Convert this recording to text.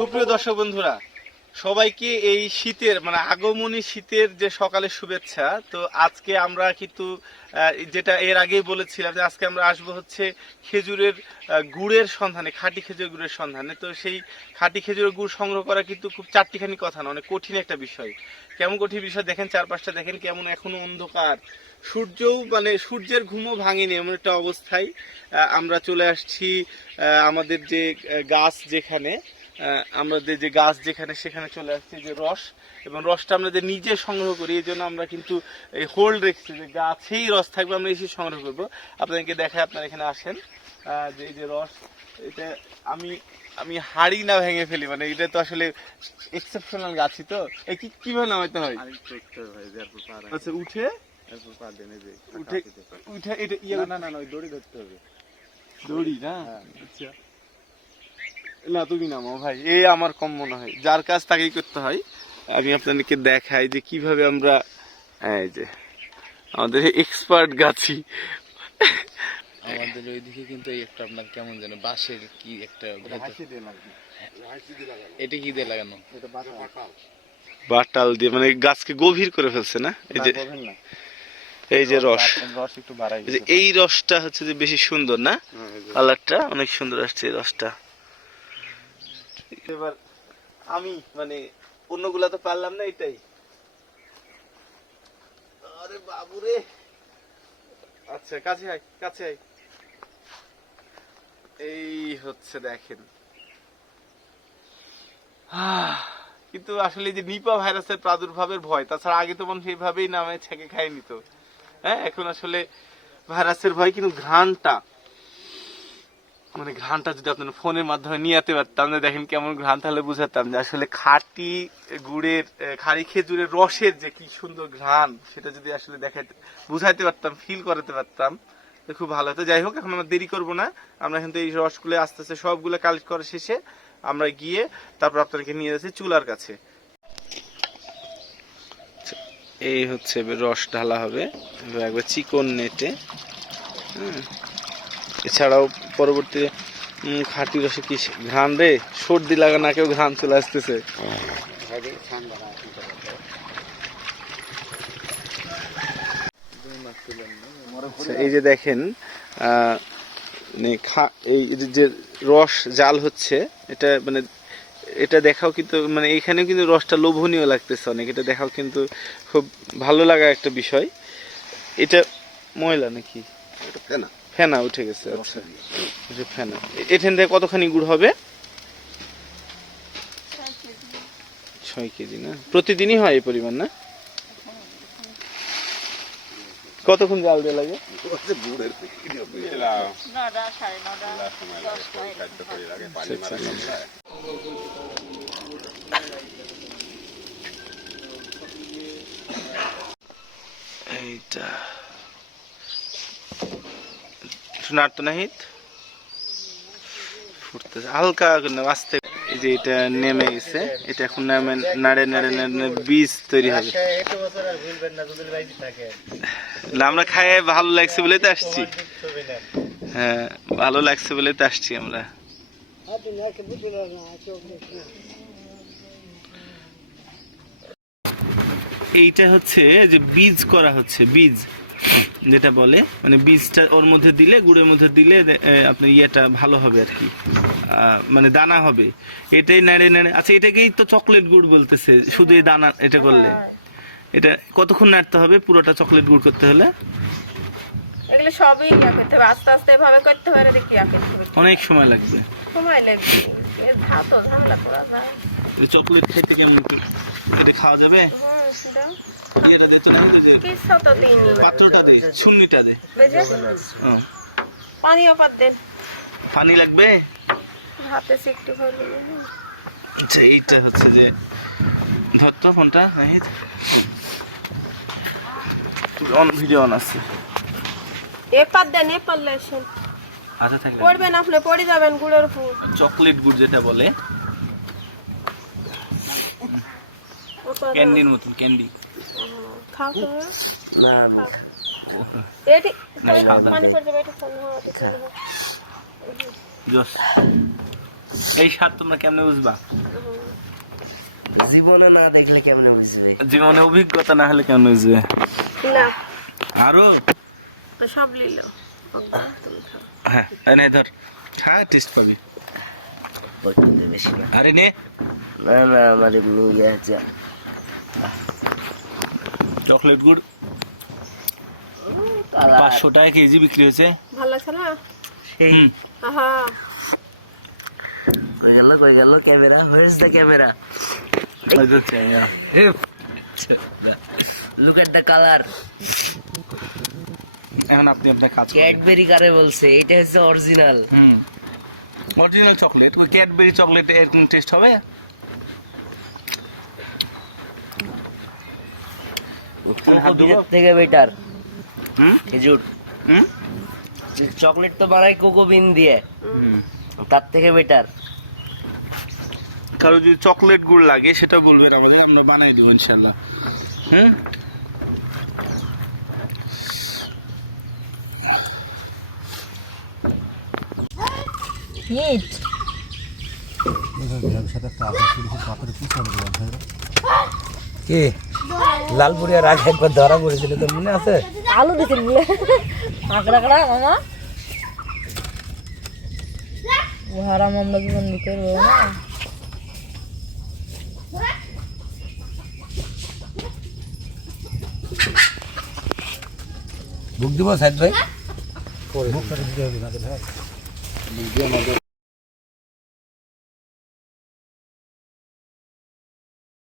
সুপ্রিয় দর্শক বন্ধুরা, সবাইকে এই শীতের মানে আগমনী শীতের যে সকালের শুভেচ্ছা, তো আজকে আমরা কিন্তু যেটা এর আগেই বলেছিলাম যে আজকে আমরা আসব হচ্ছে খেজুরের গুড়ের সন্ধানে, খাঁটি খেজুর গুড়ের সন্ধানে। তো সেই খাঁটি খেজুরের গুড় সংগ্রহ করা কিন্তু খুব চারটিখানি কথা না, অনেক কঠিন একটা বিষয়। কেমন কঠিন বিষয়? দেখেন চারপাশটা, দেখেন কেমন এখনও অন্ধকার। সূর্যও মানে সূর্যের ঘুমও ভাঙেনি এমন একটা অবস্থায় আমরা চলে আসছি আমাদের যে গাছ যেখানে আমাদের যে গাছ যেখানে সেখানে চলে আসছে যে রস এবং রসটা আমরা যে নিজে সংগ্রহ করি এই জন্য আমরা কিন্তু এই হোল্ড রেখেছি যে গাছেই রস থাকবে আমরা এসে সংগ্রহ করব। আপনাদেরকে দেখায় আপনারা এখানে আসেন। যে এই যে রস এটা আমি আমি হাড়ি না ভেঙে ফেলি মানে এটা তো আসলে এক্সেপশনাল গাছই তো। এই কি কীভাবে নামাইতে হয়? আচ্ছা উঠে? উঠে উঠে এটা ইয়ে না, না, না, দড়ি ধরতে হবে। দড়ি না? হ্যাঁ। আচ্ছা। না তুমি নামাও ভাই। এ আমার কম মনে হয়। যার কাজ তাকেই করতে হয়। আমি আপনাদেরকে দেখাই যে কীভাবে আমরা এই যে আমাদের এক্সপার্ট গাছি। আমাদের ওইদিকে কিন্তু এই একটা আপনার কেমন যেন বাঁশের কি একটা। এটা কি দিয়ে লাগানো। বাটাল। দিয়ে মানে গাছকে গভীর করে ফেলছে না? এই যে। এই যে রস। রস একটু বাড়াই এই যে এই রসটা হচ্ছে যে বেশি সুন্দর না? হ্যাঁ, এই। কালারটা অনেক সুন্দর আসছে এই রসটা। এবার আমি মানে অন্যগুলা তো পারলাম না এটাই। আরে বাবুরে। আচ্ছা কাছে আয় কাছে আয়। এই হচ্ছে দেখেন। কিন্তু আসলে যে নিপা ভাইরাসের প্রাদুর্ভাবের ভয়, তাছাড়া আগে তো মানুষ এইভাবেই নামে ছেঁকে খায় নিত হ্যাঁ এখন আসলে ভাইরাসের ভয় কিন্তু ঘ্রাণটা। মানে ঘ্রাণটা যদি আপনার ফোনের মাধ্যমে নিয়ে যেতে পারতাম যে দেখেন কেমন ঘ্রাণ তাহলে বুঝাতাম যে আসলে খাঁটি গুড়ের খাঁটি খেজুরের রসের যে কি সুন্দর ঘ্রাণ সেটা যদি আসলে দেখাইতে বুঝাইতে পারতাম ফিল করাতে পারতাম খুব ভালো হতো। যাই হোক এখন আমরা দেরি করব না। আমরা কিন্তু এই রসগুলো আস্তে আস্তে সবগুলো কালেক্ট করা শেষে আমরা গিয়ে তারপর আপনাদেরকে নিয়ে যাচ্ছি চুলার কাছে। আচ্ছা, এই হচ্ছে রস ঢালা হবে। একবার চিকন নেটে হুম। এছাড়াও পরবর্তী খাঁটি রসে কি ঘ্রাণ রে সর্দি লাগা না কেউ ঘ্রাণ চলে আসতেছে। আচ্ছা, এই যে দেখেন মানে এই যে রস জাল হচ্ছে এটা মানে এটা দেখাও কিন্তু মানে এখানেও কিন্তু রসটা লোভনীয় লাগতেছে অনেক এটা দেখাও কিন্তু খুব ভালো লাগা একটা বিষয় এটা ময়লা নাকি এটা ফেনা। ফেনা উঠে গেছে আচ্ছা। ফেনা। এখান থেকে কতখানি গুড় হবে? ছয় কেজি না? প্রতিদিনই হয় এই পরিমাণ না? কতক্ষণ জাল দিয়ে লাগে? হচ্ছে গুড়ের ভিডিও করে। নটা সাড়ে নটা দশটা এরকম হয়। আচ্ছা, আচ্ছা। এইটা শোনার তো নাহিত ফুটতেছে, হালকা আস্তে। যে এটা নেমে গেছে, এটা এখন নামে নাড়ে নাড়ে নাড়ে বীজ তৈরি হবে না, আমরা খাই ভালো লাগছে বলে তো আসছি। হ্যাঁ ভালো লাগছে বলে তো আসছি আমরা। এইটা হচ্ছে যে বীজ করা হচ্ছে, বীজ। যেটা বলে মানে বীজটা ওর মধ্যে দিলে গুড়ের মধ্যে দিলে আপনার ইয়েটা ভালো হবে আর কি। মানে দানা হবে। এটাই নেড়ে নেড়ে আচ্ছা এটাকেই তো চকলেট গুড় বলতেছে শুধু এই দানা এটা করলে। এটা কতক্ষণ নাড়তে হবে পুরোটা চকলেট গুড় করতে হলে? এগুলো সবই ইয়া করতে হবে আস্তে আস্তে এভাবে করতে হবে দেখি অনেক সময় লাগবে। সময় লাগবে। ঝামেলা করা যায়। চকলেট খেতে কেমন একটু- এটা খাওয়া যাবে? সেটা দে তো পাত্রটা দে ছুন্নিটা দে। বুঝে ও, দেন পানি লাগবে? হাতে ভরবে আচ্ছা এইটা হচ্ছে যে ধরতো ফোনটা অন ভিডিও অন আছে। এ পাত দেন এ পারলে এসেন আচ্ছা থাকবে পড়বেন আপনি পড়ে যাবেন গুড়ের উপর চকলেট গুড় যেটা বলে ও তো ক্যান্ডির মতন ক্যান্ডি। খাও তো না, এটি পানি পড়ে এটা ফোন হওয়া এই স্বাদ তোমরা কেমনে বুঝবা? জীবনে না দেখলে কেমনে বুঝবে? জীবনে অভিজ্ঞতা না হলে কেমন বুঝবে? না। আরও? সব লিল। হ্যাঁ এই ধর। হ্যাঁ টেস্ট পাবি। বেশি না। আরে নে। না না আমার ইয়ে আছে চকলেট গুড়। পাঁচশো টাকা কেজি বিক্রি হয়েছে। ভালো লাগছে না? সেই। কই গেল কই গেল? Camera where's the camera. Yeah. Look at the colour এখন আপনি আপনার কাজ ক্যাডবেরি কারে বলছে এটা হচ্ছে অরিজিনাল হুম। অরিজিনাল চকলেট ওই ক্যাডবেরি চকলেট এরকম টেস্ট হবে? থেকে বেটার হুম? খেজুর। হুম? চকলেট তো বানাই কোকো বিন দিয়ে হুম। তার থেকে বেটার কারও যদি চকলেট গুড় লাগে সেটা বলবেন আমাদের আমরা বানাই দিব ইনশাল্লাহ হুম? কি? লালপুরিয়ার আগে একবার ধরা পড়েছিল তোর মনে আছে? আলু দিছিল আঁকড়া আঁকড়া মামা। ও হারাম আমরা জীবন দিতে না। বুক দিব সাইড ভাই? আমাদের